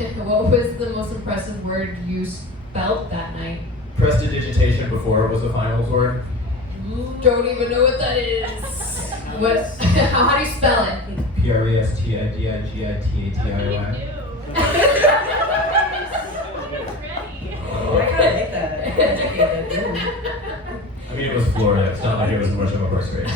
What was the most impressive word you spelled that night? Prestidigitation before it was a finals word. Don't even know what that is. What? How do you spell it? Prestidigitigy. I kind of like that. I mean, it was Florida. It's not like it was much of a horse race.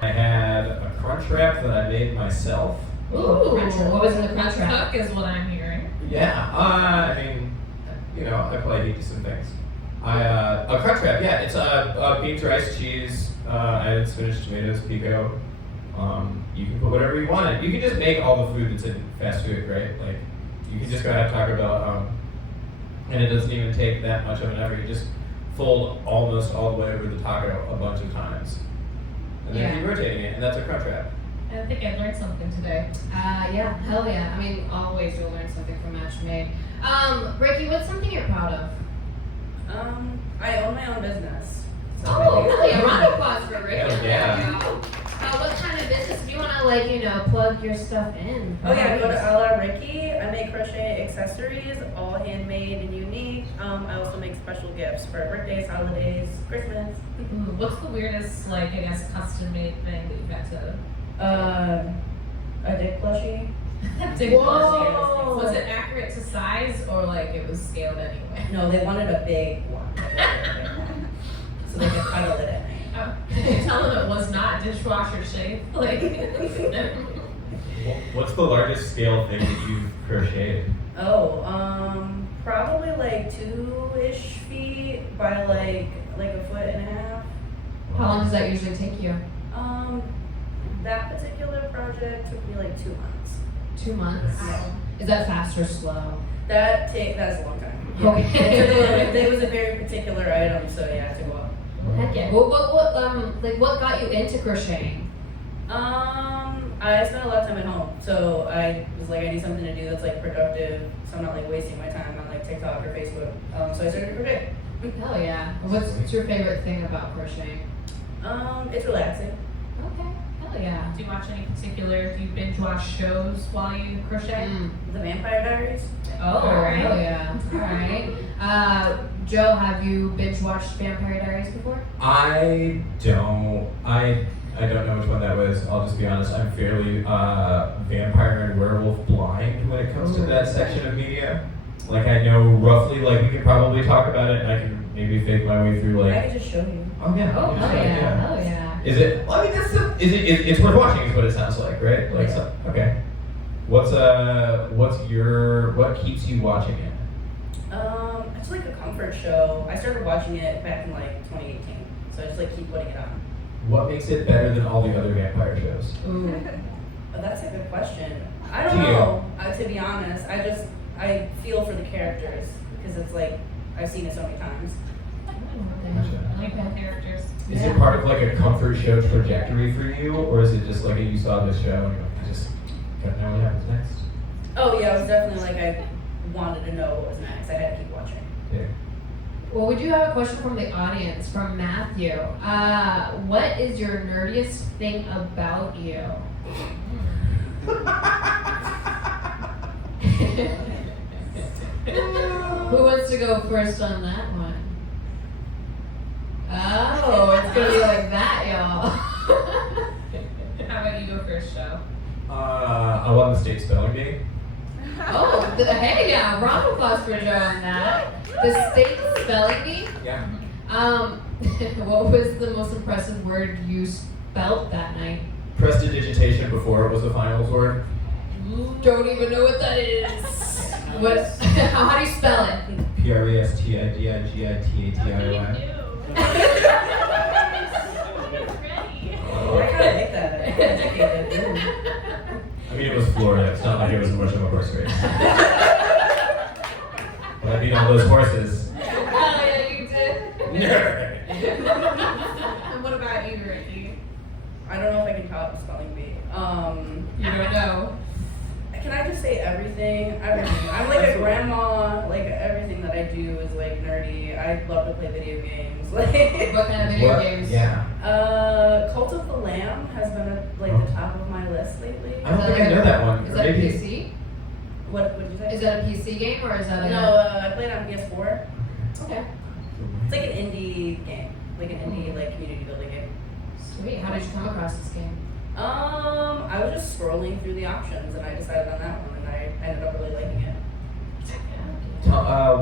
I had a crunch wrap that I made myself. Ooh, what was in the crunch wrap? Cook is what I'm hearing. Yeah, I mean, I probably eat some things. A crunch wrap, yeah, it's beans, rice, cheese, added spinach, tomatoes, pico. You can put whatever you want in. You can just make all the food that's in fast food, right? Like, you can just go have Taco Bell, and it doesn't even take that much of an effort. You just fold almost all the way over the taco a bunch of times, and then keep rotating it, and that's a crunch wrap. I think I learned something today. Yeah, hell yeah. I mean, always you'll learn something from Match Made. Ricki, what's something you're proud of? I own my own business. So Oh, hell yeah. Round of applause for Ricki. Hell yeah. There you go. What kind of business do you want to, plug your stuff in? Oh yeah, go to a la Ricki. I make crochet accessories, all handmade and unique. I also make special gifts for birthdays, holidays, Christmas. What's the weirdest, custom made thing that you've had to? A dick plushie. Dick Whoa. plushie. Was it accurate to size or it was scaled anyway? No, they wanted a big one. So they could cuddle it at night. Did you tell them it was not dishwasher shape? What's the largest scale thing that you've crocheted? Oh, probably 2-ish feet by a foot and a half. How long does that usually take you? That particular project took me 2 months. 2 months? Wow. Is that fast or slow? That's a long time. Yeah. Okay. It was a very particular item, so yeah, it took a while. Heck yeah. What got you into crocheting? I spent a lot of time at home, so I was I need something to do that's productive, so I'm not wasting my time on TikTok or Facebook. So I started to crochet. Hell yeah. What's your favorite thing about crocheting? It's relaxing. Okay. Hell yeah. Do you watch any particular, do you binge watch shows while you crochet? The Vampire Diaries. Oh, Alright. hell yeah. Alright. Joe, have you binge watched Vampire Diaries before? I don't know which one that was. I'll just be honest. I'm fairly vampire and werewolf blind when it comes to that section of media. I know roughly. We could probably talk about it, and I can maybe fake my way through. I could just show you. Oh yeah. Oh, hell yeah. Hell yeah. Is it? Well, I mean, it's worth watching. Is what it sounds like, right? Okay. What keeps you watching it? It's a comfort show. I started watching it back in 2018, so I just keep putting it on. What makes it better than all the other vampire shows? Ooh. But that's a good question. I don't To you. know. To be honest, I feel for the characters because it's I've seen it so many times. I like the characters. Is it part of a comfort show trajectory for you, or is it just you saw this show and you're I just gotta know what happens next? Oh yeah, it was definitely I wanted to know what was next. I had to keep watching. Yeah. Well, we do have a question from the audience, from Matthew. What is your nerdiest thing about you? Who wants to go first on that one? Oh, it's gonna be like that, y'all. How about you go first, Joe? I won the state spelling bee. Oh, hey, yeah, round of applause for Joe on that. The state spelling bee. Yeah. What was the most impressive word you spelled that night? Prestidigitation before it was a finals word. Don't even know what that is. What? How do you spell it? Prestidigitigy. I kind of like that. I mean, it was Florida. It's not like it was much of a horse race. But I beat all those horses. Oh yeah, you did. Nerd. And what about you, Ricki? I don't know if I can top spelling bee. You don't know. Can I just say everything? Everything. I'm a grandma. Everything that I do is nerdy. I love to play video games. What kind of video games? Yeah. Cult of the Lamb has been at the top of my list lately. I don't think I know that one. Is that Maybe. PC? What did you say? Is that a PC game or is that a... No, I played on PS4. Okay. It's like an indie game, like an indie like community building game. Sweet. How did you come across this game? I was just scrolling through the options and I decided on that one and I ended up really liking it.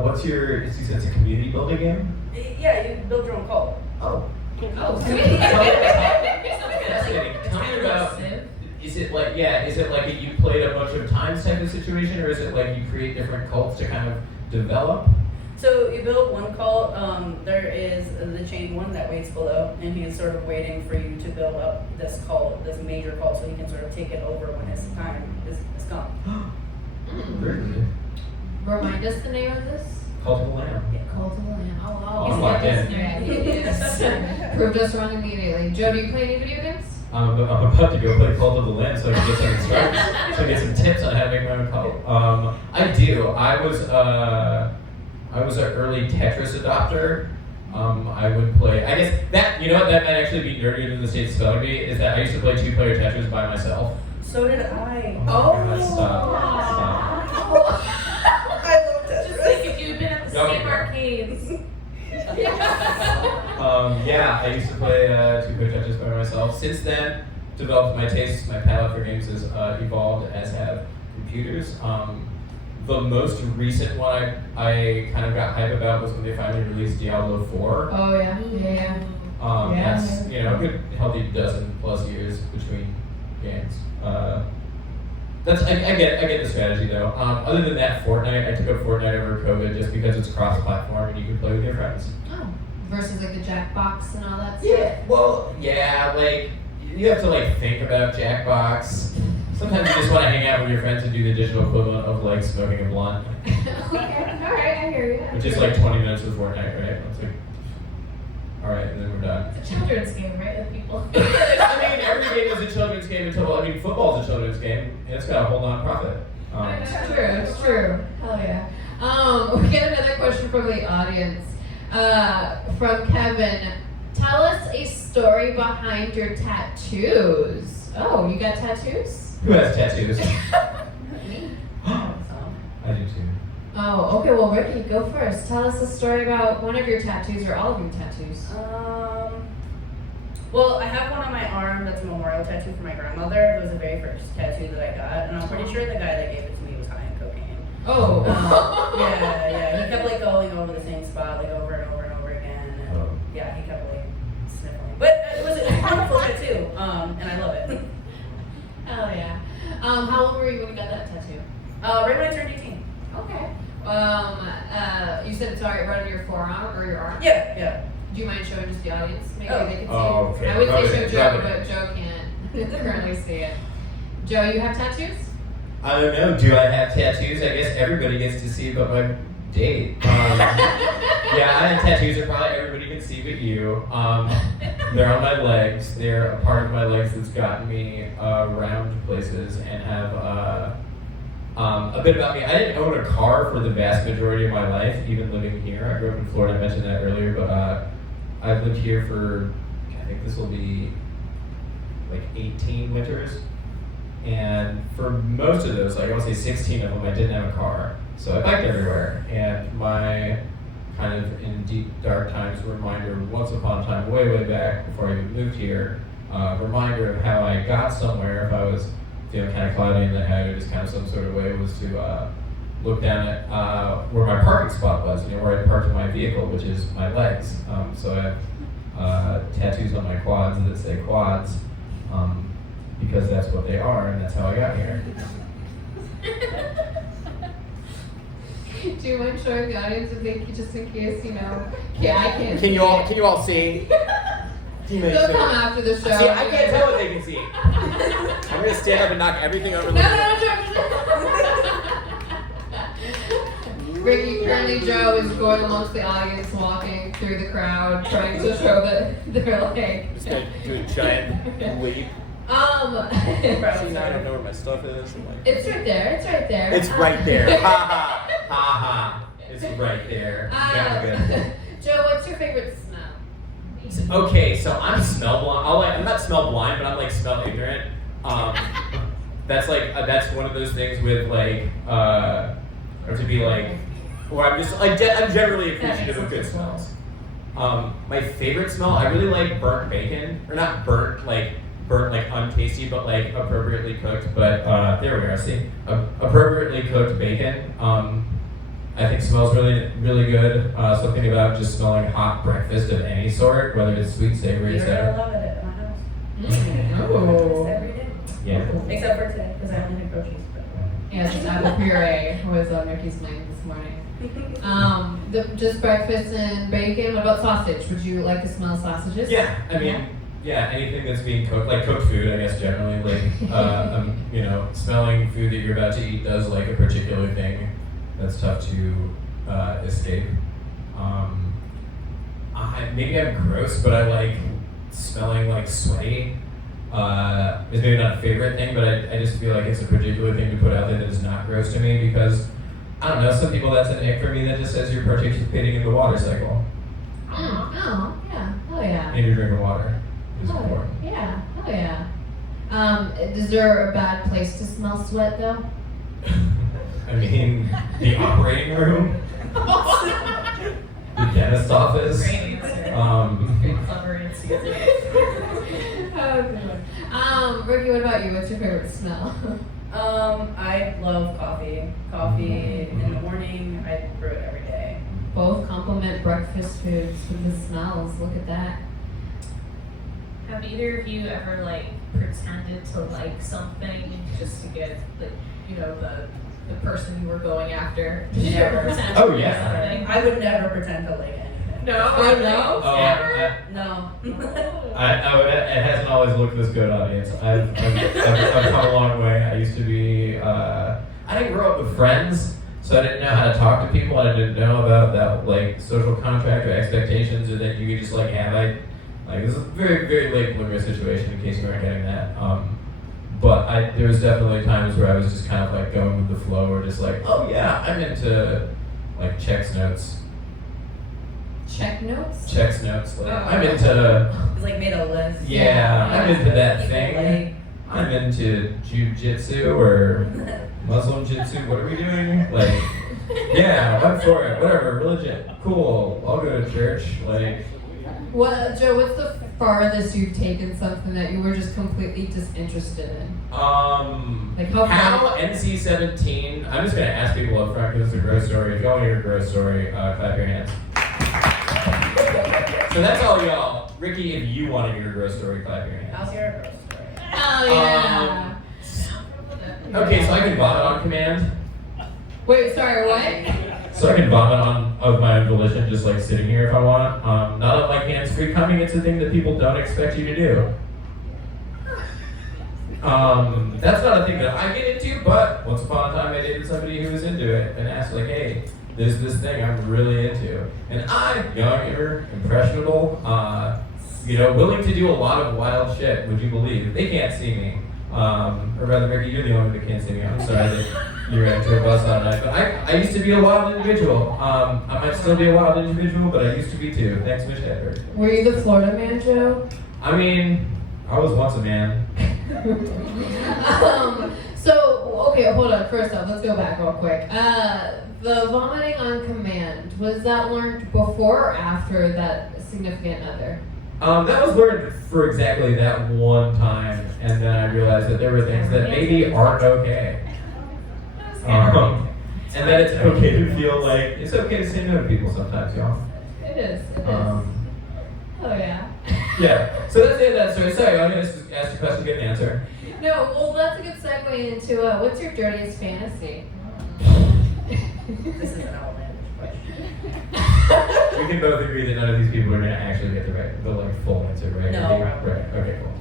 What's your? You said it's a community building game. Yeah, you build your own cult. Oh. Oh, sweet. Fascinating. Tell me about. Is it like Is it like you played a bunch of times type of situation, or is it like you create different cults to kind of develop? So you build one cult. There is the chain one that waits below, and he is sort of waiting for you to build up this cult, this major cult, so he can sort of take it over when his time is come. Very good. Remind us the name of this? Cult of the Lamb. Cult of the Lamb. Oh, wow. I'm locked in. Yes. Proved us wrong immediately. Joe, do you play any video games? I'm about to go play Cult of the Lamb so I can get some instructions, so I get some tips on how to make my own cult. I do. I was an early Tetris adopter. I would play. I guess that that might actually be nerdier than the state spelling bee. Is that I used to play 2-player Tetris by myself. So did I. Oh my God, stop. I love Tetris. Just like if you'd been at the same arcades. Yeah, I used to play 2-player Tetris by myself. Since then, developed my tastes. My palette for games has evolved, as have computers. The most recent one I kind of got hype about was when they finally released Diablo 4. Oh, yeah. Yeah. That's a good healthy dozen plus years between games. I get the strategy though. Other than that, Fortnite, I took up Fortnite over COVID just because it's cross-platform and you can play with your friends. Oh. Versus like the Jackbox and all that stuff? Yeah. Well, yeah, like you have to like think about Jackbox. Sometimes you just want to hang out with your friends and do the digital equivalent of like smoking a blunt. Okay, alright, I hear you. Which is like 20 minutes with Fortnite, right? It's like, alright, and then we're done. It's a children's game, right? With people. I mean, every game is a children's game until, football's a children's game, and it's got a whole nonprofit. It's true. Hell yeah. We get another question from the audience. From Kevin. Tell us a story behind your tattoos. Oh, you got tattoos? Who has tattoos? Me. I do too. Oh, okay. Well, Ricki, go first. Tell us a story about one of your tattoos or all of your tattoos. Well, I have one on my arm that's a memorial tattoo for my grandmother. It was the very first tattoo that I got, and I'm pretty sure the guy that gave it to me was high on cocaine. Oh. Yeah. He kept like going over the same spot like over and over and over again, and yeah, he kept like sniffling. But it was a wonderful tattoo, and I love it. Hell yeah. How old were you when you got that tattoo? Right when I turned 18. Okay. You said it's right on your forearm or your arm? Yeah. Do you mind showing just the audience? Maybe they can see Oh, it. okay. I would say show Joe, Rub it. but Joe can't currently see it. Joe, you have tattoos? I don't know. Do I have tattoos? I guess everybody gets to see but my date. Yeah, I have tattoos that probably everybody can see but you. They're on my legs. They're a part of my legs that's gotten me around places and have a bit about me. I didn't own a car for the vast majority of my life, even living here. I grew up in Florida. I mentioned that earlier, but I've lived here for, I think this will be like 18 winters. And for most of those, like I want to say 16 of them, I didn't have a car. So I biked everywhere. And my kind of in deep, dark times reminder, once upon a time, way, way back before I even moved here, reminder of how I got somewhere if I was feeling kind of cloudy in the head or just kind of some sort of way was to look down at where my parking spot was, where I parked my vehicle, which is my legs. So I have tattoos on my quads that say quads, because that's what they are, and that's how I got here. Do you mind showing the audience if they just in case, Yeah, I can't. Can you all see? They'll come after the show. See, I can't tell what they can see. I'm gonna stand up and knock everything over the Ricki, currently Joe is going amongst the audience, walking through the crowd, trying to show that they're like. Just gonna do a giant leap. See, now I don't know where my stuff is. It's right there. It's right there. It's right there. Ha ha. Ha ha. It's right there. Good. Joe, what's your favorite smell? Okay, so I'm smell blind. I'm not smell blind, but I'm like smell ignorant. that's like that's one of those things with like or to be like, or I'm generally appreciative of good smells. My favorite smell, I really like burnt bacon, or not burnt like untasty, but like appropriately cooked. But there we are. See, appropriately cooked bacon. I think smells really good. Something about just smelling hot breakfast of any sort, whether it's sweet, savory, You're etc. gonna love it at my house. Oh. Every day. Yeah. Except for today, because I only had groceries. Yeah, just apple puree was on Ricky's mind this morning. Just breakfast and bacon. What about sausage? Would you like to smell sausages? Yeah, I mean, yeah, anything that's being cooked, like cooked food, I guess generally, like, you know, smelling food that you're about to eat does like a particular thing that's tough to escape. Maybe I'm gross, but I like smelling like sweaty. Is maybe not a favorite thing, but I just feel like it's a particular thing to put out there that is not gross to me because, I don't know, some people that's an ick for me that just says you're participating in the water cycle. Oh, yeah. Oh, yeah. And you're drinking water is important. Yeah. Oh, yeah. Is there a bad place to smell sweat, though? I mean, the operating room, the dentist's office. Great answer. Clever and seasoned. Oh, good one. Ricki, what about you? What's your favorite smell? I love coffee. Coffee in the morning. I brew it every day. Both complement breakfast foods with the smells. Look at that. Have either of you ever like pretended to like something just to get like, you know, the person you were going after? Did you ever pretend to Oh, like yeah. something? I would never pretend to like anything. No. Oh, no? No. It hasn't always looked this good, audience. I've come a long way. I used to be, I didn't grow up with friends, so I didn't know how to talk to people, and I didn't know about that, like, social contract or expectations, or that you could just, like, have, like, this is a very, very late bloomer situation, in case you weren't getting that. But there was definitely times where I was just kind of, like, going with the flow, or just like, oh, yeah, I'm into, like, checks notes. Check notes? Checks notes, like, Oh. I'm into... It's like made a list. Yeah, I'm into that People thing. I'm into jujitsu or Muslim jitsu. What are we doing? Like, yeah, I'm for it. Whatever, religion. Cool. I'll go to church. Like, Joe, what's the farthest you've taken something that you were just completely disinterested in? like how how far- NC-17. I'm just gonna ask people up front because it's a gross story. If y'all hear a gross story, clap your hands. So that's all y'all. Ricki, if you want to hear a gross story, clap your hands. I'll hear a gross story. Hell yeah. Okay, so I can vomit on command. Wait, sorry, what? So I can vomit of my own volition, just like sitting here if I want. Not unlike hands-free coming, it's a thing that people don't expect you to do. That's not a thing that I get into, but once upon a time I dated somebody who was into it and asked like, hey, there's this thing I'm really into. And I'm younger, impressionable, willing to do a lot of wild shit, would you believe? They can't see me. Or rather, Ricki, you're the only one that can't see me. I'm sorry that you're into a bus on night. But I used to be a wild individual. I might still be a wild individual, but I used to be too. Thanks, Miss Shepard. Were you the Florida man, Joe? I mean, I was once a man. Okay, hold on. First off, let's go back real quick. The vomiting on command, was that learned before or after that significant other? That was learned for exactly that one time, and then I realized that there were things that maybe aren't okay. And that it's okay to feel like, it's okay to say no to people sometimes, y'all. It is. Oh, yeah. Yeah, so that's the end of that story. Sorry, I'm going to ask a question, get an answer. No, well, that's a good segue into what's your dirtiest fantasy? This is an outlandish question. We can both agree that none of these people are going to actually get the full answer, right? No. Right. Okay, cool.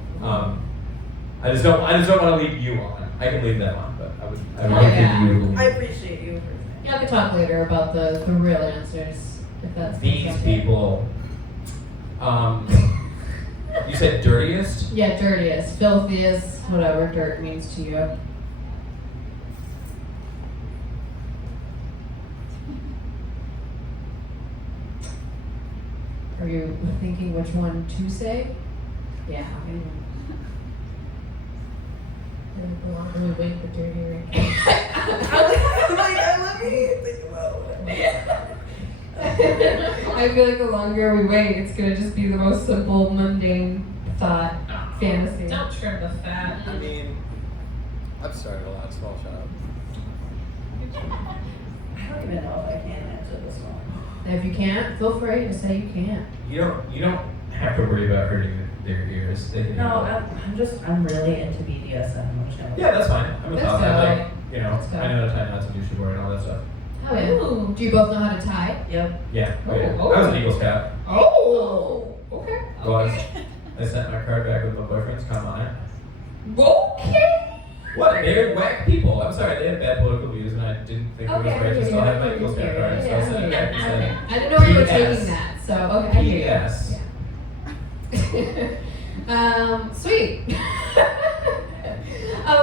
I just don't want to leave you on. I can leave them on, but I would yeah. think you. I appreciate you for saying Y'all can talk later about the real answers, if that's These okay. people. You said dirtiest? Yeah, dirtiest, filthiest, whatever dirt means to you. Are you thinking which one to say? Yeah. The longer we wait, the dirtier it gets. Let me think about I feel like the longer we wait, it's gonna just be the most simple, mundane thought fantasy. Don't trim the fat. I mean, I've started a lot small shop. I don't even know if I can answer this one. And if you can't, feel free to say you can't. You don't have to worry about hurting their ears. No, I'm really into BDSM. I'm just gonna Yeah, that's fine. I'm a That's top. I valid. like, you know, That's I know how to tie knots and do shibori and all that stuff. Oh yeah. Ooh. Do you both know how to tie? Yep. Yeah. Oh, yeah. Oh. I was an Eagle Scout. Oh. Okay. Was. I sent my card back with my boyfriend's come on it. Okay. What? They're whack people. I'm sorry, they had bad political views, and I didn't think it was right to still have my Eagle Scout card, so I sent it back and said, I didn't know where you were PS. taking that, so okay. I hear you. P.S. Sweet.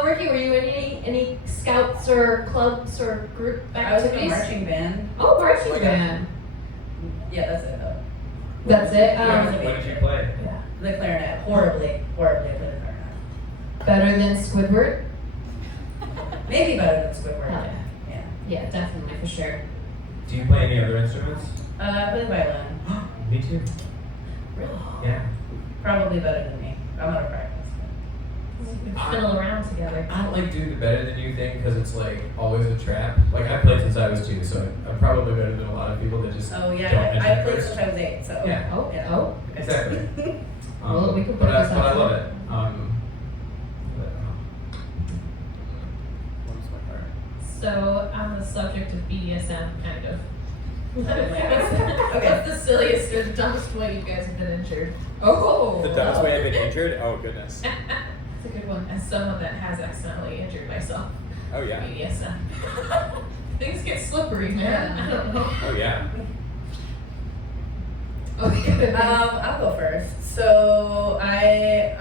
Ricki, were you in any scouts or clubs or group I was in a activities? marching band. Oh, marching band. Yeah, that's it though. That's it. What did you play? Yeah. The clarinet. Horribly I played the clarinet. Better than Squidward? Maybe better than Squidward. Oh, yeah. Yeah. Yeah, definitely for sure. Do you play any other instruments? I play the violin. Me too. Really? Yeah. Probably better than me. I'm out of practice. We can fiddle around together. I don't like doing the better than you thing because it's like always a trap. Like I played since I was 2, so I'm probably better than a lot of people that just Oh don't yeah, mention I it played first. since I was 8, so. Yeah. Oh, Yeah. oh. Exactly. Well, we can put but this I out love there. it. What's my card? So, on the subject of BDSM, kind of. Okay. What's the silliest or the dumbest way you guys have been injured? Oh. The dumbest way I've been injured? Oh, goodness. That's a good one. As someone that has accidentally injured myself. Oh, yeah. BDSM. Things get slippery, man. I don't know. Oh, yeah. Okay. I'll go first. So I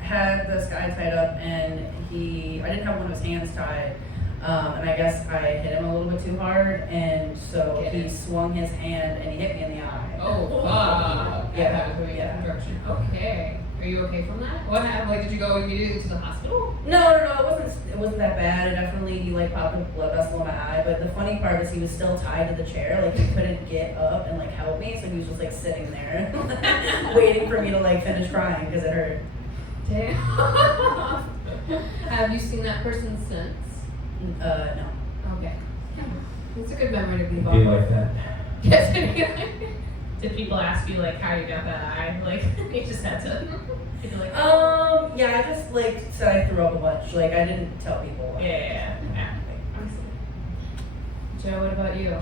had this guy tied up, and I didn't have one of his hands tied, and I guess I hit him a little bit too hard, and so Get he it. swung his hand and he hit me in the eye. Oh, fuck. Yeah. That was really Yeah. construction. Okay. Are you okay from that? What happened? Like, did you go immediately to the hospital? No, it wasn't that bad. It definitely he like popped a blood vessel in my eye. But the funny part is he was still tied to the chair, like he couldn't get up and like help me, so he was just like sitting there, waiting for me to like finish crying because it hurt. Damn. Have you seen that person since? No. Okay. It's a good memory to be Be involved like with. that. Yes. Did people ask you, like, how you got that eye? Like, you just had to. You'd be like, Yeah, I just like said I threw up a bunch. Like I didn't tell people. yeah. Joe, what about you?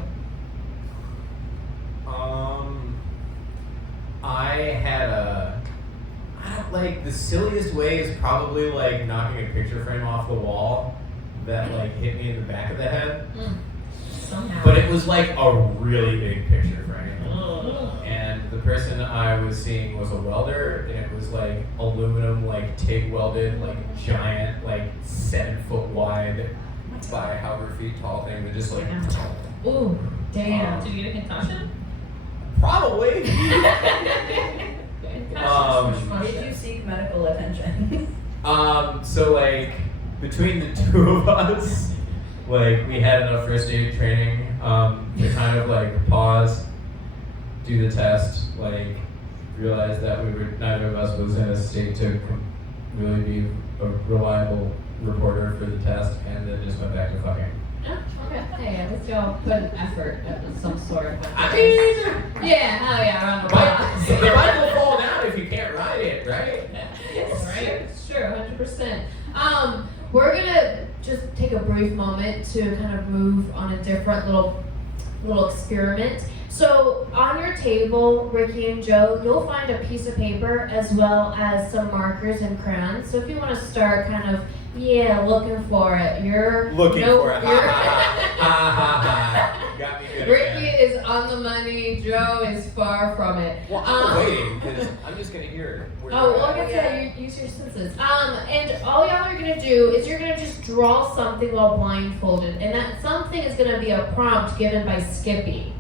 I had like the silliest way is probably like knocking a picture frame off the wall that like hit me in the back of the head. Somehow. But it was like a really big picture frame. Ugh. And the person I was seeing was a welder, and it was like aluminum, like TIG welded, like giant, like 7 foot wide by however feet tall thing that just like Ooh, damn. Did you get a concussion? probably. Did you seek medical attention? So like between the two of us, like we had enough first aid training to kind of like pause, do the test, like realize that neither of us was in a state to really be a reliable reporter for the test, and then just went back to fucking. Oh, okay. Hey, at least y'all put an effort of some sort. I mean, Yeah, hell yeah, around the the block. bike will fall down if you can't ride it, right? It's true, 100%. We're gonna just take a brief moment to kind of move on a different little experiment. So on your table, Ricki and Joe, you'll find a piece of paper as well as some markers and crayons. So if you want to start kind of, looking for it, you're Looking for it. Ha you're- ha ha. Got me good. Ricki again. is on the money. Joe is far from it. Well, I'm waiting because I'm just gonna hear. Where Oh, you're well, at. I guess you use your senses. And all y'all are gonna do is you're gonna just draw something while blindfolded, and that something is gonna be a prompt given by Skippy.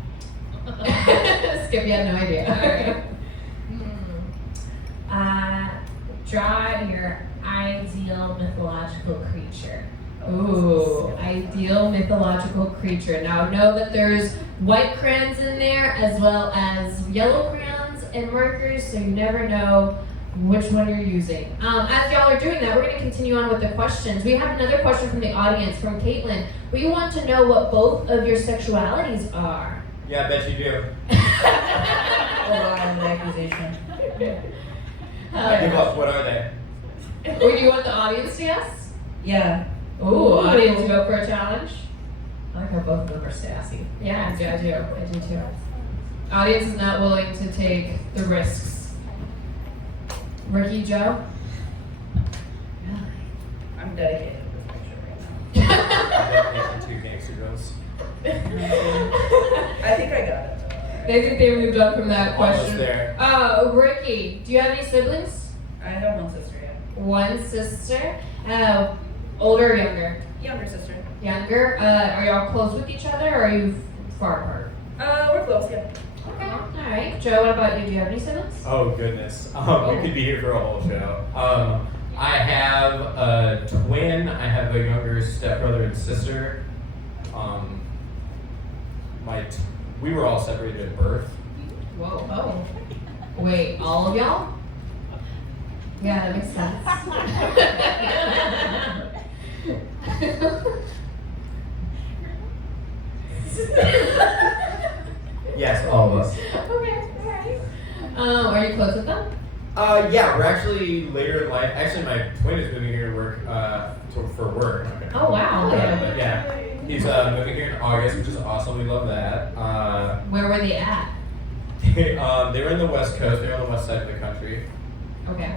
Skippy had no idea. Alright. Draw your eye ideal mythological creature? Ooh, ideal mythological creature. Now know that there's white crayons in there as well as yellow crayons and markers, so you never know which one you're using. As y'all are doing that, we're going to continue on with the questions. We have another question from the audience, from Caitlin. We want to know what both of your sexualities are. Yeah, I bet you do. Hold on, the accusation. I give up. What are they? Or do you want the audience to guess? Yeah. Ooh, audience, you up for a challenge? I like how both of them are sassy. Yeah, I do too. Audience is not willing to take the risks. Ricki, Joe? I'm dedicated to this picture right now. Two gangster girls. I think I got it. They think they moved on from that Almost question. there. Ricki, do you have any siblings? I have one sister, yeah. One sister. Older or younger? Younger sister. Younger. Are y'all close with each other or are you far apart? We're close, yeah. Okay. All right. Joe, what about you? Do you have any siblings? Oh goodness, we could be here for a whole show. I have a twin. I have a younger stepbrother and sister. We were all separated at birth. Whoa. Oh. Wait, all of y'all? Yeah, that makes sense. Yes, all of us. Okay, alright. Are you close with them? Yeah, we're actually later in life. Actually, my twin is moving here to work for work. Oh, wow. But yeah, he's moving here in August, which is awesome. We love that. Where were they at? They were in the West Coast. They're on the west side of the country. Okay.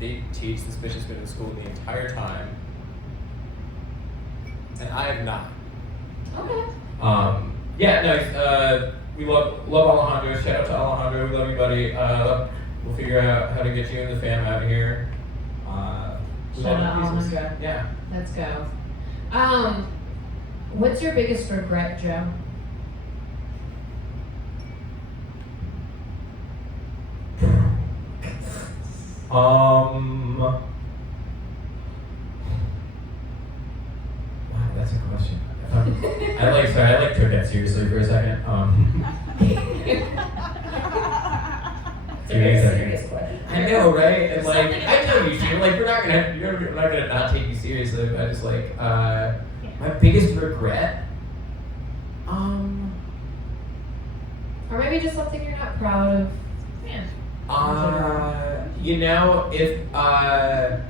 They teach. This bitch has been in school the entire time, and I have not. Okay. Yeah, no, we love Alejandro. Shout out to Alejandro. We love you, buddy. We'll figure out how to get you and the fam out here. We Shout love out you pieces. Alejandro. Yeah. Let's go. What's your biggest regret, Joe? Wow, that's a question. I took that seriously for a second. It's a very serious question. I know, right? And like, I know you two. Like, we're not gonna not take you seriously. But I just like, my biggest regret. Or maybe just something you're not proud of. Yeah. You know, if I'd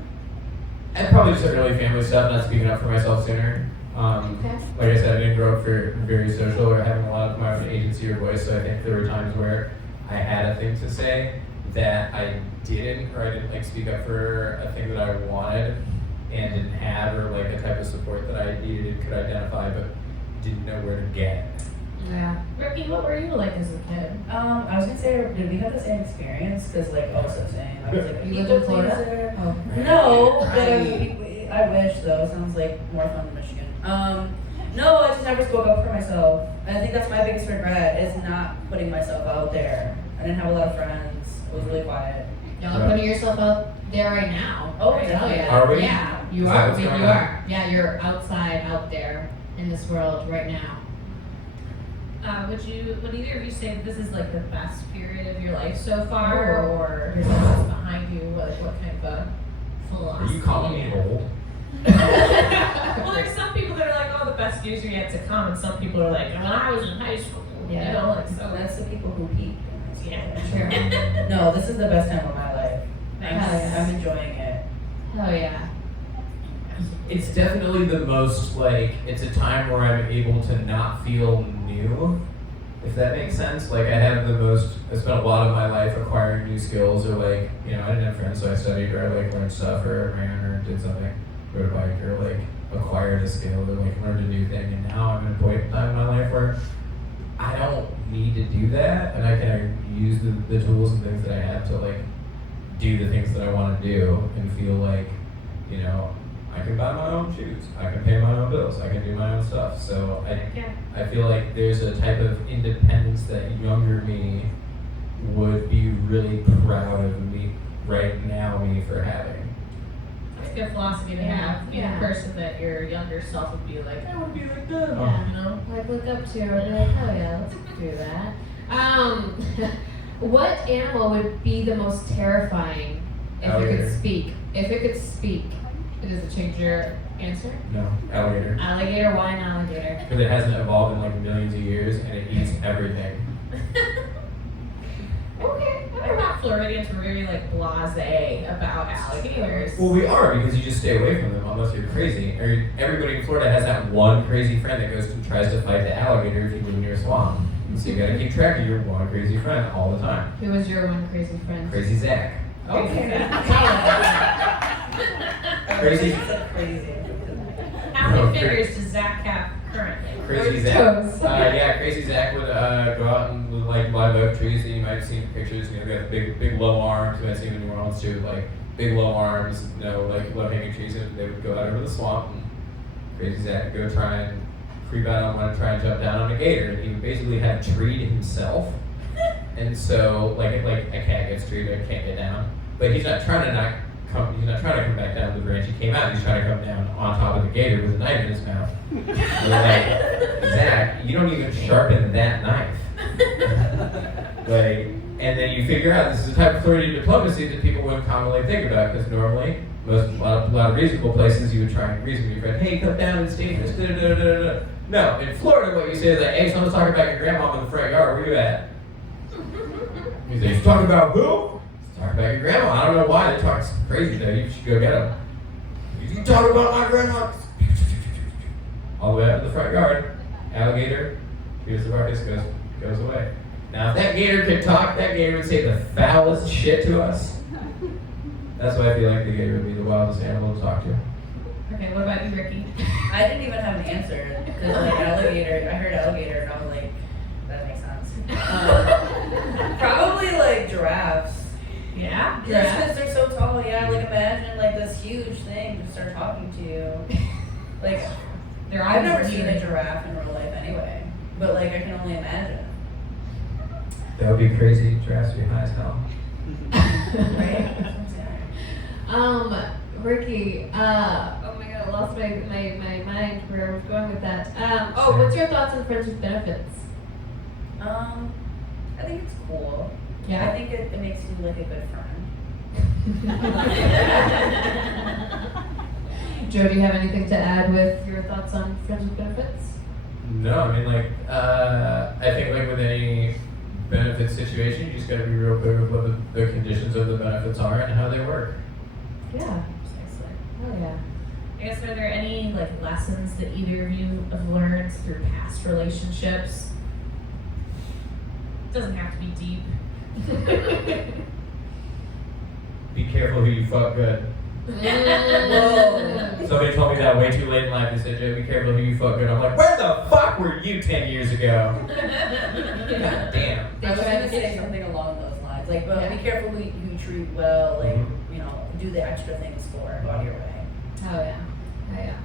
probably just early family stuff, not speaking up for myself sooner. Okay. Like I said, I didn't grow up very social or having a lot of my own agency or voice, so I think there were times where I had a thing to say that I didn't, or I didn't like speak up for a thing that I wanted and didn't have, or like a type of support that I needed and could identify but didn't know where to get. Yeah. Ricki, what were you like as a kid? I was gonna say, did we have the same experience? Because, like, also saying, I was like, You lived in Florida? pleaser. Oh. No, but I wish though. Sounds like more fun than Michigan. No, I just never spoke up for myself. And I think that's my biggest regret is not putting myself out there. I didn't have a lot of friends. I was really quiet. Y'all are putting yourself out there right now. Oh, Right? hell yeah. Are we? Yeah, you Is that are. what's You going on? are. Yeah, you're outside, out there in this world right now. Would either of you say that this is like the best period of your life so far, Oh. or is what's behind you? Like what kind of a Are philosophy? you calling me old? Well, there's some people that are like, oh, the best years are yet to come, and some people are like, when I was in high school, Yeah. you know, like so. That's the people who peaked. Yeah. Sure. No, this is the best time of my life. Nice. I'm enjoying it. Hell yeah. It's definitely the most like, it's a time where I'm able to not feel new, if that makes sense. Like I spent a lot of my life acquiring new skills, or like, you know, I didn't have friends, so I studied, or I like learned stuff, or ran, or did something, rode a bike, or like acquired a skill, or like learned a new thing. And now I'm at a point in time in my life where I don't need to do that, and I can use the tools and things that I have to like do the things that I want to do and feel like, you know, I can buy my own shoes, I can pay my own bills, I can do my own stuff. So I feel like there's a type of independence that younger me would be really proud of me right now, me for having. it's a good philosophy to have. Be the person that your younger self would be like, I want to be like them. Yeah. You know? Like look up to and be like, oh yeah, let's do that. What animal would be the most terrifying if it Alligator. could speak? If it could speak, does it change your answer? No, alligator. Alligator, why an alligator? Because it hasn't evolved in like millions of years and it eats everything. Okay. What about Floridians who are very like blasé about alligators? Well, we are because you just stay away from them unless you're crazy. Or everybody in Florida has that one crazy friend that goes and tries to fight the alligator if you live near a swamp. So you gotta keep track of your one crazy friend all the time. Who was your one crazy friend? Crazy Zach. Okay. Crazy. Crazy. How many fingers does Zach have currently? Crazy Zach. Yeah, Crazy Zach would go out and with, like live oak trees that you might have seen in pictures. You know, they have big low arms. You might see them in New Orleans too, like big low arms. You know, like low hanging trees. And they would go out over the swamp, and Crazy Zach would go try and creep out on one and try and jump down on a gator. And he would basically have treed himself. And so, like a cat gets treed, a can't get down. But he's not trying to come back down the branch. He came out. He's trying to come down on top of the gator with a knife in his mouth. We're like, Zach, you don't even sharpen that knife. Like, and then you figure out this is the type of Floridian diplomacy that people wouldn't commonly think about, because normally, a lot of reasonable places, you would try and reason with your friend, hey, come down, it's dangerous. Da, da, da, da, da. No, in Florida, what you say is like, hey, someone's talking about your grandma in the front yard. Where you at? You say, he's talking about who? He's talking about your grandma. I don't know why they talk crazy though. You should go get him. You talking about my grandma? All the way up to the front yard. Alligator, here's the carcass, goes away. Now, if that gator could talk, that gator would say the foulest shit to us. That's why I feel like the gator would be the wildest animal to talk to. Okay, what about you, Ricki? I didn't even have an answer because like alligator. I heard alligator and I was like, that makes sense. Probably like giraffes. Yeah? Just because they're so tall. Yeah, like imagine like this huge thing to start talking to you. Like, I've never seen a giraffe in real life anyway, but like I can only imagine. That would be crazy. Giraffes would be high as hell. Right? Ricki, oh my god, I lost my mind where I was going with that. What's your thoughts on friends with benefits? I think it's cool. Yeah. I think it makes you like a good friend. Joe, do you have anything to add with your thoughts on friends with benefits? No, I mean, like, I think, like, with any benefit situation, you just gotta be real clear with what the conditions of the benefits are and how they work. Yeah. Precisely. Oh yeah. I guess, are there any like lessons that either of you have learned through past relationships? Doesn't have to be deep. Be careful who you fuck good. Whoa. Somebody told me that way too late in life. They said, Joe, be careful who you fuck good. I'm like, where the fuck were you 10 years ago? God damn. I was going to say something along those lines. Like, but be careful who you treat well. Like, you know, do the extra things for. Go out of your way. Oh yeah. Oh yeah.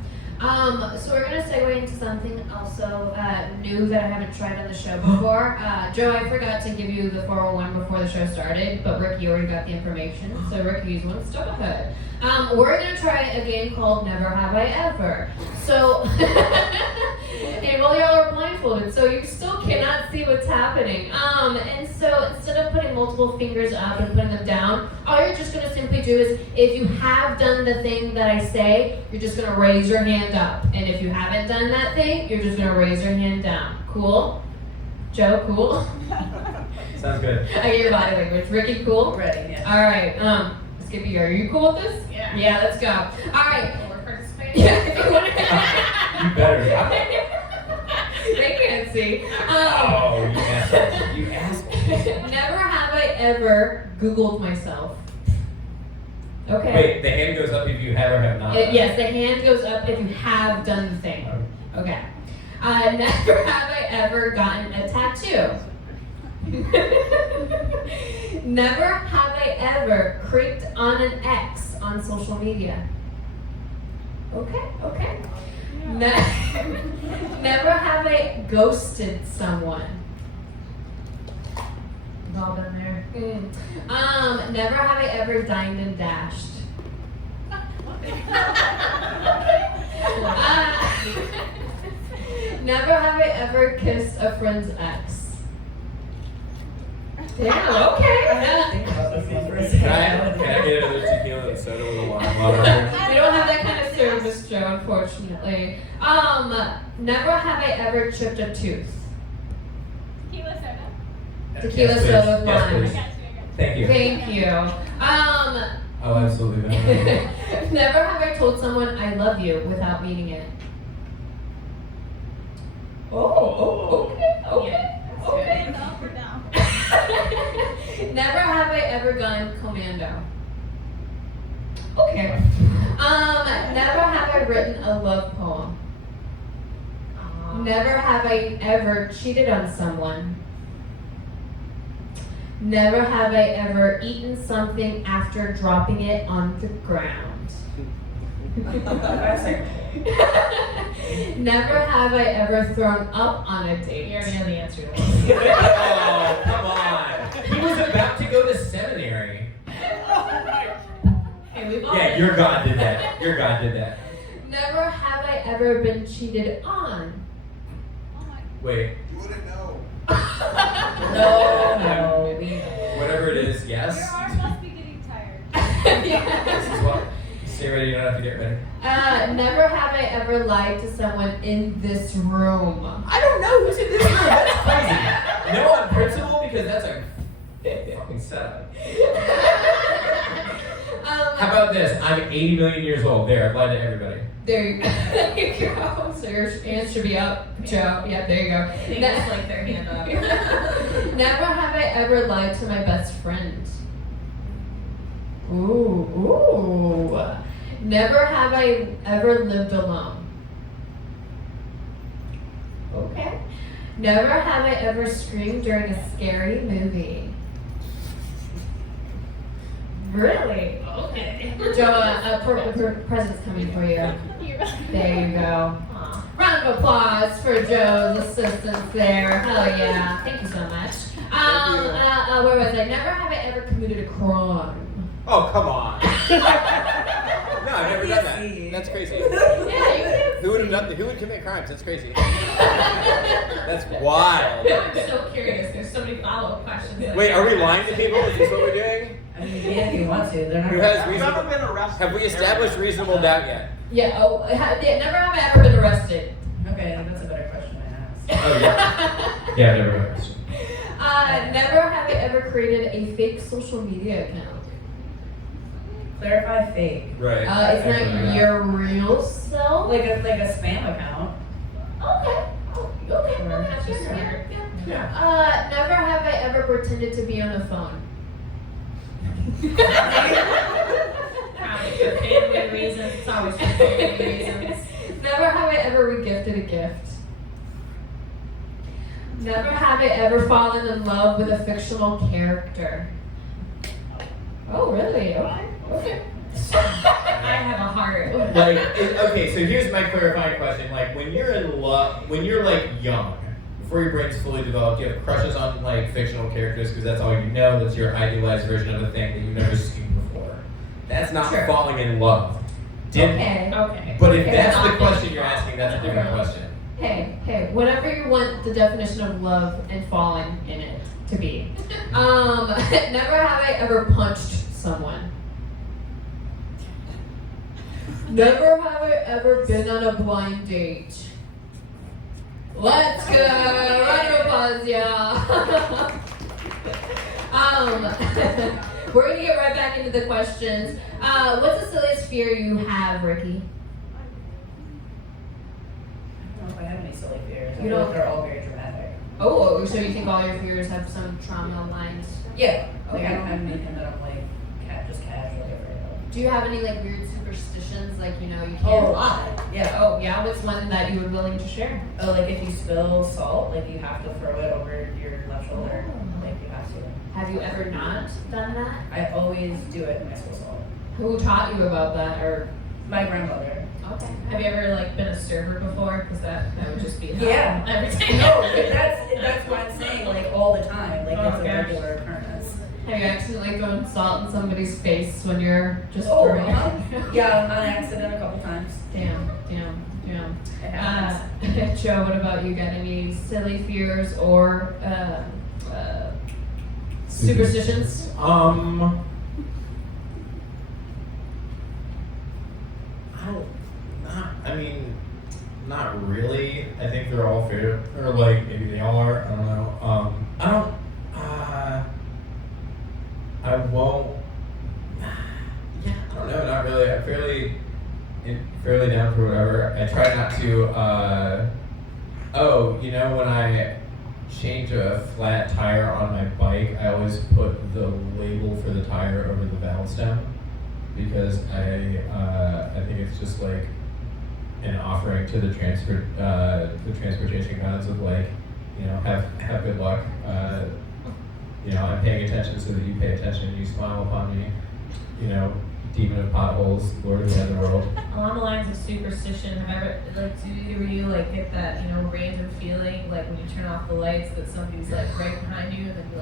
So we're gonna segue into something also new that I haven't tried on the show before. Joe, I forgot to give you the 401 before the show started, but Ricki already got the information, so Ricki's one step ahead. We're gonna try a game called Never Have I Ever. So, and while y'all are blindfolded, so you still cannot see what's happening. And so instead of putting multiple fingers up and putting them down, all you're just gonna simply do is, if you have done the thing that I say, you're just gonna raise your hand up. And if you haven't done that thing, you're just gonna raise your hand down. Cool? Joe, cool? Sounds good. I get your body language. Ricki, cool? Ready, yeah. All right. Skippy, are you cool with this? Yeah. Yeah, let's go. All right. We're participating. You better. They can't see. Oh, you asshole. You asshole. Never have I ever Googled myself. Okay. Wait, the hand goes up if you have or have not. Yes, the hand goes up if you have done the thing. Okay. Never have I ever gotten a tattoo. Never have I ever creeped on an ex on social media. Okay. Never have I ghosted someone. We've all been there. Never have I ever dined and dashed. Never have I ever kissed a friend's ex. Damn, okay. Think about this one for a Can I second. get another tequila and soda with a lime water? We don't have that kind of service, Joe, unfortunately. Never have I ever chipped a tooth. Tequila soda. Tequila Yes, please. soda with Yes, lime. please. Thank you. Thank you. I'll absolutely be. Never have I told someone I love you without meaning it. Okay. Up or down? Never have I ever gone commando. Okay. Never have I written a love poem. Never have I ever cheated on someone. Never have I ever eaten something after dropping it on the ground. Never have I ever thrown up on a date. You already know the answer to this. Oh, come on. He was about to go to seminary. Hey, we've all Yeah, been- your God did that. Your God did that. Never have I ever been cheated on. Oh my. Wait, You wouldn't know. No. whatever it is, Your yes. arm must be getting tired. This is what. Stay ready, you don't have to get ready. Never have I ever lied to someone in this room. I don't know who's in this room. That's crazy. No, on principle, because that's a fucking setup. How about this? I'm 80 million years old. There, I've lied to everybody. There you go. There you go. So your hands should be up, Joe. Yeah, there you go. They just like their hand up. Never have I ever lied to my best friend. Ooh. Never have I ever lived alone. Okay. Never have I ever screamed during a scary movie. Really? Okay. Joe, a present's coming for you. There you go. Round of applause for Joe's assistance there. Hell yeah. Thank you so much. Where was I? Never have I ever committed a crime. Oh, come on. No, I've never done that. That's crazy. Yeah, you can. Who would have done? Who would commit crimes? That's crazy. That's wild. I'm so curious. There's so many follow-up questions. Wait, are we lying to people? Is this what we're doing? I mean, yeah, if you want to. They're not Who gonna has stop. reason- Never been arrested. Have we established reasonable doubt yet? Yeah, never have I ever been arrested. Okay, that's a better question to ask. Oh, yeah. Yeah, I've never heard this. Never have I ever created a fake social media account. Clarify fake. Right. It's not your real self. Like a spam account. Okay. Oh, okay. Or That's just fair. weird. Yeah. Never have I ever pretended to be on the phone. Probably for family reasons. It's always for family reasons. Never have I ever regifted a gift. Never have I ever fallen in love with a fictional character. Oh, really? Okay. I have a heart. Okay, so here's my clarifying question. Like, when you're in love, when you're like young, before your brain's fully developed, you have crushes on like fictional characters because that's all you know. That's your idealized version of a thing that you've never seen before. That's not Sure. falling in love. Okay. Okay. But if Okay. that's the question you're asking, that's a different question. Hey, whatever you want the definition of love and falling in it to be. Never have I ever punched someone. Never have I ever been on a blind date. Let's go! Round of applause, y'all. We're gonna get right back into the questions. What's the silliest fear you have, Ricki? I don't know if I have any silly fears. I You feel don't- like they're all very dramatic. Oh, so you think all your fears have some trauma lines? Yeah. Like Okay. I don't have anything that I'm like just casually afraid of. Do you have any like weird superstitions, like you Oh, a can't? lot. Yeah. Oh, yeah. What's one that you were willing to share? Oh, like if you spill salt, like you have to throw it over your left shoulder. Like you have to. Have you ever not done that? I always do it when I spill salt. Who taught you about that? Or My grandmother. okay. Have you ever like been a server before? Because that would just be Yeah. every time. No, but that's what I'm saying. Like all the time. Like Oh, it's a gosh. regular occurrence. Have Have you accidentally thrown salt in somebody's face when you're just Oh, throwing yeah, on accident a couple times. Damn. It happens. Joe, what about you? Got any silly fears or superstitions? Not really. I think they're all fair, or like maybe they all are. I don't know. I won't. Yeah, I don't know. Not really. I'm fairly down for whatever. I try not to. When I change a flat tire on my bike, I always put the label for the tire over the valve stem because I think it's just like an offering to the transportation gods of like, have good luck. I'm paying attention so that you pay attention and you smile upon me. Demon of potholes, Lord of the Underworld. Along the lines of superstition, have ever do either of you get that random feeling like when you turn off the lights that somebody's like right behind you and then you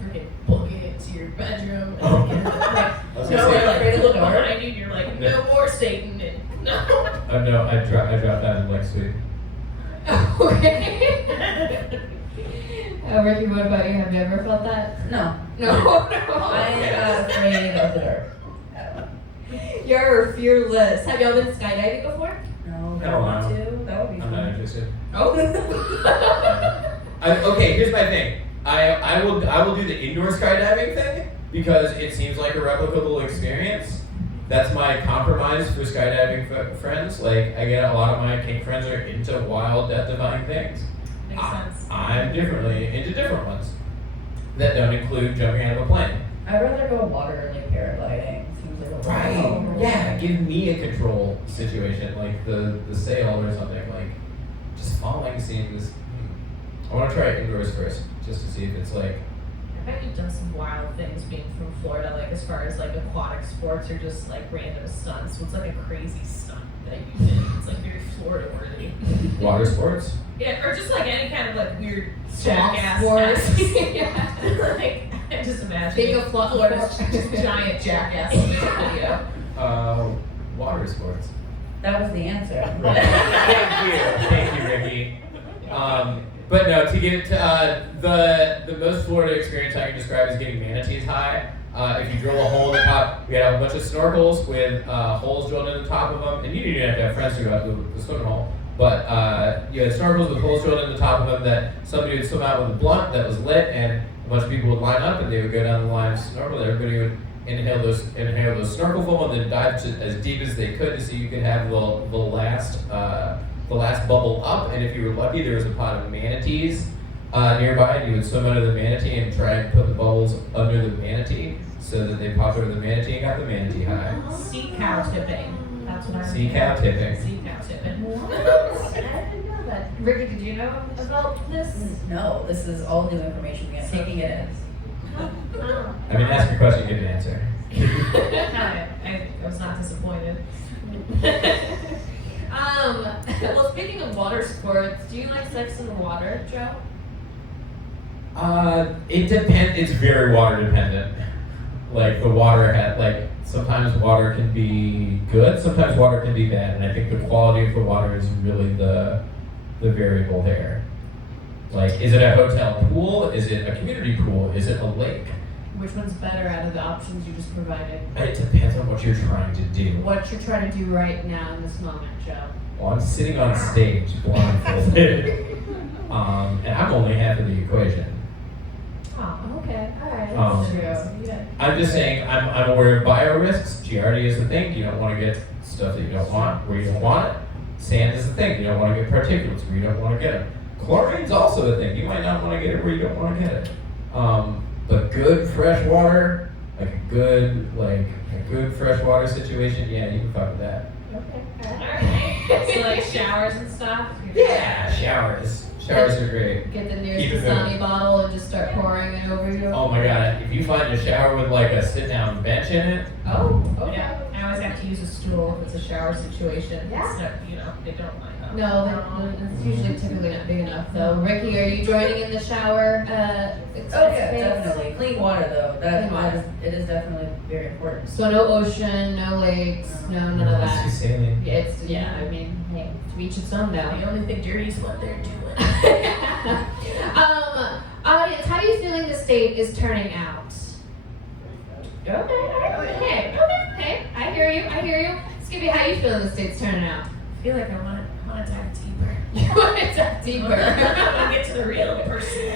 freaking book it to your bedroom and I was gonna say, afraid to look behind you and you're like no more Satan and no. No, I dropped that in like sweet. Okay. Ricki, what about you? Have you ever felt that? No. No. I'm not afraid of the dark. You're fearless. Have y'all been skydiving before? No, I Hell want no. to. That would be I'm not fun. interested. Oh. Okay, here's my thing. I will do the indoor skydiving thing because it seems like a replicable experience. That's my compromise for skydiving friends. Like, I get a lot of my kink friends are into wild, death-defying things. Makes sense. I'm differently into different ones that don't include jumping out of a plane. I'd rather go water, like paragliding. Seems like a Right. Yeah, give me a control situation, like the sail or something. Like, just following seems. I want to try it indoors first, just to see if it's like. I bet you've done some wild things being from Florida, like as far as like aquatic sports or just like random stunts. What's like a crazy stunt that you did? It's like very Florida worthy. Water sports? Yeah, or just like any kind of like weird Swamp jackass. sports. Yeah. Like I just imagine Think of Florida's just giant jackass video. Water sports. That was the answer. Thank you, Ricki. But no, to get to the most Florida experience I can describe is getting manatees high. If you drill a hole in the top, we had a bunch of snorkels with holes drilled in the top of them, and you didn't have to have friends to go out to the swimming hole. But you had snorkels with holes drilled in the top of them that somebody would swim out with a blunt that was lit, and a bunch of people would line up and they would go down the line of snorkel. And everybody would inhale those snorkel foam and then dive as deep as they could to see you could have the last bubble up. And if you were lucky, there was a pot of manatees nearby, and you would swim under the manatee and try and put the bubbles under the manatee so that they popped over the manatee and got the manatee high. Sea cow tipping. That's what I Sea cow tipping. Sea cow tipping. I didn't know that. Ricki, did you know about this? No, this is all new information. I'm taking it in. I mean, ask a question, get an answer. I was not disappointed. Well, speaking of water sports, do you like sex in the water, Joe? It depends. It's very water dependent. Like the water sometimes water can be good, sometimes water can be bad, and I think the quality of the water is really the variable there. Like, is it a hotel pool? Is it a community pool? Is it a lake? Which one's better out of the options you just provided? It depends on what you're trying to do. What you're trying to do right now in this moment, Joe? Well, I'm sitting on stage blindfolded, and I'm only half of the equation. Oh, okay. All right. Um, That's true. Yeah. I'm just saying, I'm aware of bio risks. Giardia is the thing. You don't want to get stuff that you don't want where you don't want it. Sand is the thing. You don't want to get particulates where you don't want to get them. Chlorine's also the thing. You might not want to get it where you don't want to get it. But good fresh water, like a good fresh water situation, yeah, you can fuck with that. Okay. So like showers and stuff? Yeah, showers. Showers are great. Get the Keep nearest it Dasani moving. bottle and just start pouring it over you. Oh my god, if you find a shower with like a sit-down bench in it, Oh, okay. Yeah, I I always have to use a stool if it's a shower situation. Yeah. It's not, you know, they don't mind. No, it's usually typically not big enough though. Ricki, are you joining in the shower? Oh yeah, space? definitely. Clean water though. Clean water. It is definitely very important. So no ocean, no lakes, no none of Let's do that. sailing. Yeah, I mean, hey, to each its own now. The only thing dirty is what they're doing. Audience, how are you feeling the state is turning out? Okay, I hear you. Skippy, how you feeling the state's turning out? I feel like I want to dive deeper. You want to dive deeper. I want to get to the real person.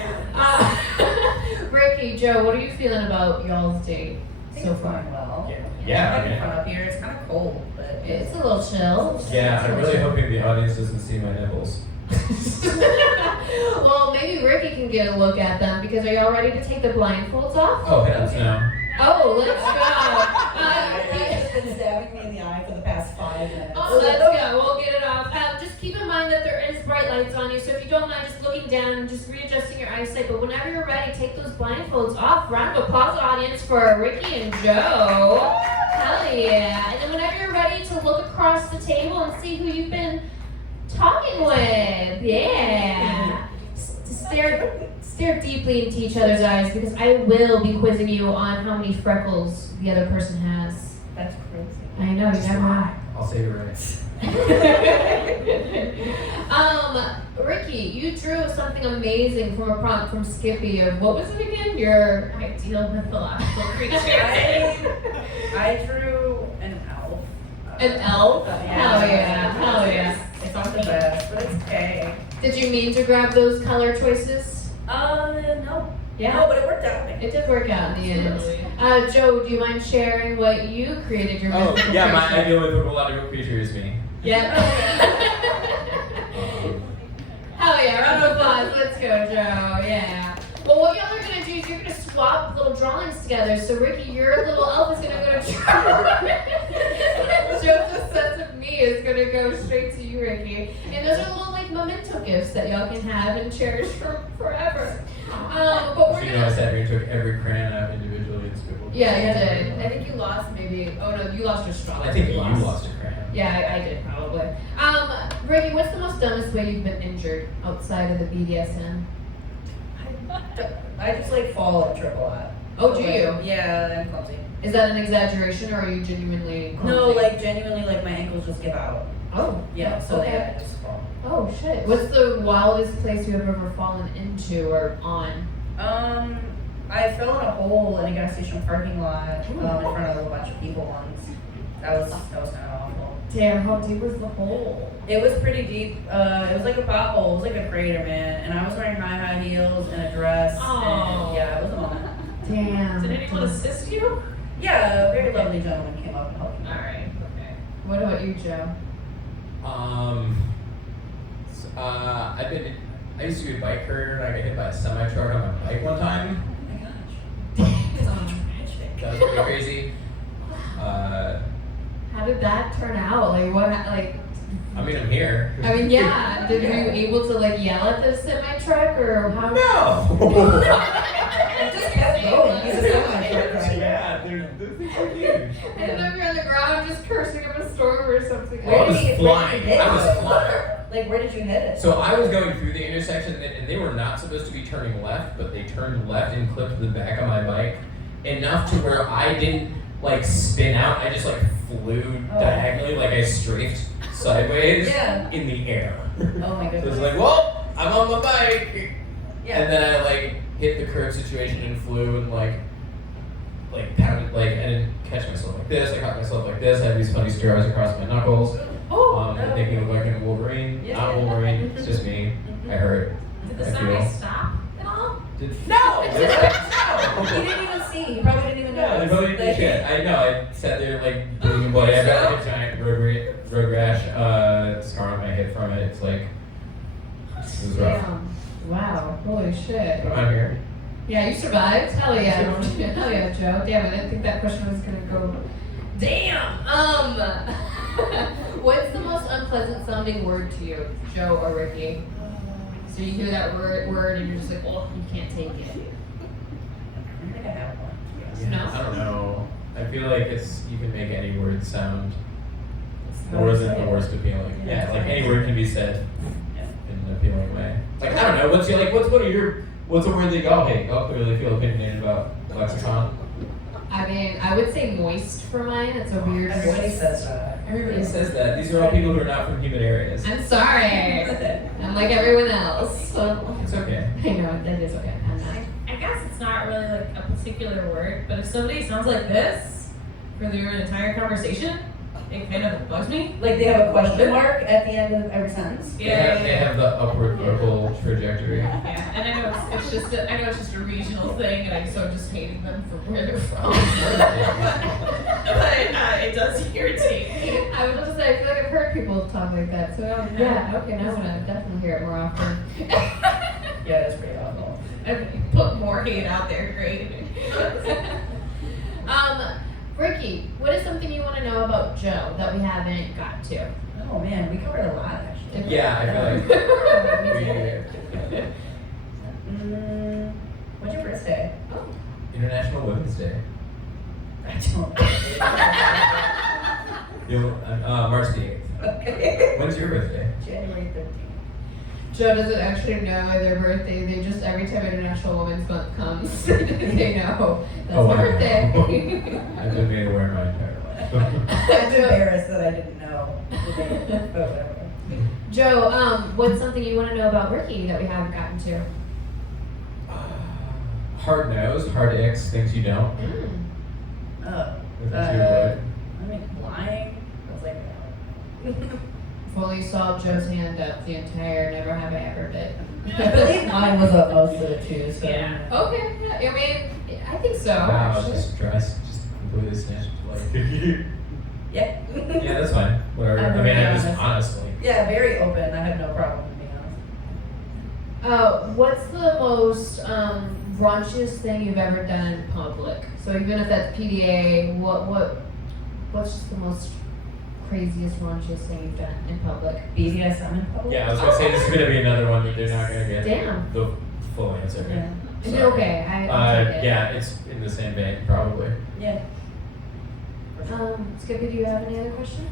Ricki, Joe, what are you feeling about y'all's date I think so it's far? going well. Yeah, Having okay. fun up here. It's kind of cold, but It's a little chill. Yeah, It's a I'm little really chill. hoping the audience doesn't see my nipples. Well, maybe Ricki can get a look at them because are y'all ready to take the blindfolds off? Oh, heavens no. Oh, let's He's been stabbing me in the eye for the past 5 minutes. Oh, let's go. We'll get it off. Just keep in mind that there is bright lights on you, so if you don't mind just looking down and just readjusting your eyesight, but whenever you're ready, take those blindfolds off. Round of applause, audience, for Ricki and Joe. Hell yeah. And then whenever you're ready to look across the table and see who you've been talking with. Yeah. Stare deeply into each other's eyes because I will be quizzing you on how many freckles the other person has. That's crazy. I know, you never know. I'll say you're right. Ricki, you drew something amazing from a prompt from Skippy of what was it again? Your Ideal mythological creature. I drew an elf. an elf? Yeah. Hell yeah. It's not the best, but it's okay. Did you mean to grab those color choices? No. Yeah. No, but it worked out. It did work out in the end. Joe, do you mind sharing what you created your Oh, mythical Yeah, my creature? ideal mythological creature is me. Yep. Hell yeah, round of applause. Let's go, Joe. Yeah. Well, what y'all are going to do is you're going to swap little drawings together. So, Ricki, your little elf is going to go to Joseph's sense of me is going to go straight to you, Ricki. And those are little, like, memento gifts that y'all can have and cherish for forever. But we're So you going know I to... sat here and took every crayon out individually and scribbled. Yeah, you did. I think you lost maybe... Oh, no, you lost your straw. I think you lost a crayon. Yeah, I did probably. Ricki, what's the most dumbest way you've been injured outside of the BDSM? I just like fall and trip a lot. Oh, do you? Yeah, I'm clumsy. Is that an exaggeration or are you genuinely No, clumsy? like genuinely, like my ankles just give out. Oh. Yeah, so okay. I just fall. Oh shit. What's the wildest place you have ever fallen into or on? I fell in a hole in a gas station parking lot in front of a bunch of people once. That was kind of awful. Damn, how deep was the hole? It was pretty deep. It was like a pothole. It was like a crater, man. And I was wearing high heels and a dress. Oh. And yeah, it was a moment. Damn. Did anyone assist you? Yeah, a very lovely gentleman came up and helped me. Alright, okay. What about you, Joe? I used to be a bike courier and I got hit by a semi truck on my bike one time. Oh my gosh. That was pretty crazy. How did that turn out? Like what? Like, I mean, I'm here. I mean, yeah. Were you able to like yell at the semi truck or how? No! It just kept going. He's a semi-truck driver. Yeah, those things are huge. And then you're on the ground just cursing up a storm or something. Well, I was Where did you flying. hit I was it? flying. Like, where did you hit it? So I was going through the intersection and they were not supposed to be turning left, but they turned left and clipped the back of my bike enough to where I didn't like spin out. I just like flew diagonally, like I strafed sideways in the air. Oh my So goodness. it's like, well, I'm on my bike. Yeah. And then I like hit the curb situation and flew and like pounded, like I didn't catch myself like this. I caught myself like this. I had these funny scars across my knuckles. Thinking of like a Wolverine. Yeah. Not Wolverine. It's just me. I hurt. Did the I semi feel. stop at all? No. He didn't even see. He probably didn't even No, know. they probably didn't shit. I know. I sat there like bleeding blood. I got like a giant road rash scar on my hip from it. It's like it was rough. Damn. Wow. Holy shit. But I'm here. Yeah, you survived. Hell yeah. Hell yeah, Joe. Damn, I didn't think that question was gonna go. Damn. What's the most unpleasant sounding word to you, Joe or Ricki? So you hear that word and you're just like, oh, you can't take it. I think I have one. Yeah, No? I don't know. I feel like you can make any word sound It's more not than the saying. worst appealing. Yeah. Yeah, like any word can be said Yeah. in an appealing way. Like I don't know, what's a word that y'all hate? Y'all clearly feel opinionated about lexicon. I mean, I would say moist for mine. It's a weird. Everybody says that. Everybody says that. These are all people who are not from humid areas. I'm sorry. I'm like everyone else. So It's okay. I know that is okay. I'm not. I guess it's not really like a particular word, but if somebody sounds like this for their entire conversation, it kind of bugs me. Like they have a question mark at the end of every sentence. They have the upward vocal trajectory. Yeah, and I know it's just a regional thing, and I'm just hating them for where they're from. But it does irritate me. I was about to say I feel like I've heard people talk like that. So yeah, okay, now I'm gonna definitely hear it more often. Yeah, that's pretty awful. And put more hate out there, great. Ricki, what is something you want to know about Joe that we haven't got to? Oh man, we covered a lot actually. Yeah, I feel like When's your birthday? International Women's Day. I don't know. March the 8th. Okay. When's your birthday? January 13th. Joe doesn't actually know their birthday. They just every time International Women's Month comes, they know that's Oh, my wow. birthday. I've been made aware my entire life. I'm embarrassed that I didn't know the date, but whatever. Joe, what's something you want to know about Ricki that we haven't gotten to? Hard nose, hard icks, things you don't. Oh. If that's your word. I mean, lying. I was like, If only you saw Joe's hand up the entire never have I ever bit. I believe mine was up most of it too, so. Yeah. Okay, yeah, I mean, I think so. Wow, Actually. just completely snitched. Like, Yeah. yeah, that's fine. Whatever. I'm I mean, really I just honest. honestly. Yeah, very open. I have no problem being honest. What's the most raunchiest thing you've ever done in public? So even if that's PDA, what's just the most craziest raunchiest thing you've done in public? BDSM in public? Yeah, I was gonna say this is gonna be another one that they're not gonna get Damn. the full answer. Yeah. Is it Sorry. okay? I'll take it. Yeah, it's in the same vein, probably. Yeah. Skippy, do you have any other questions?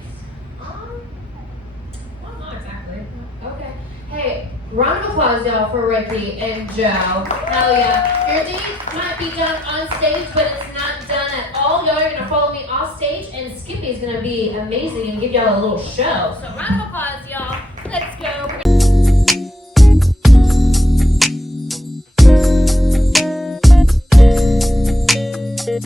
Well, not exactly. Okay. Hey, round of applause, y'all, for Ricki and Joe. Hell yeah. Your deed might be done on stage, but it's not done at all. Y'all are going to follow me off stage, and Skippy's going to be amazing and give y'all a little show. So round of applause, y'all.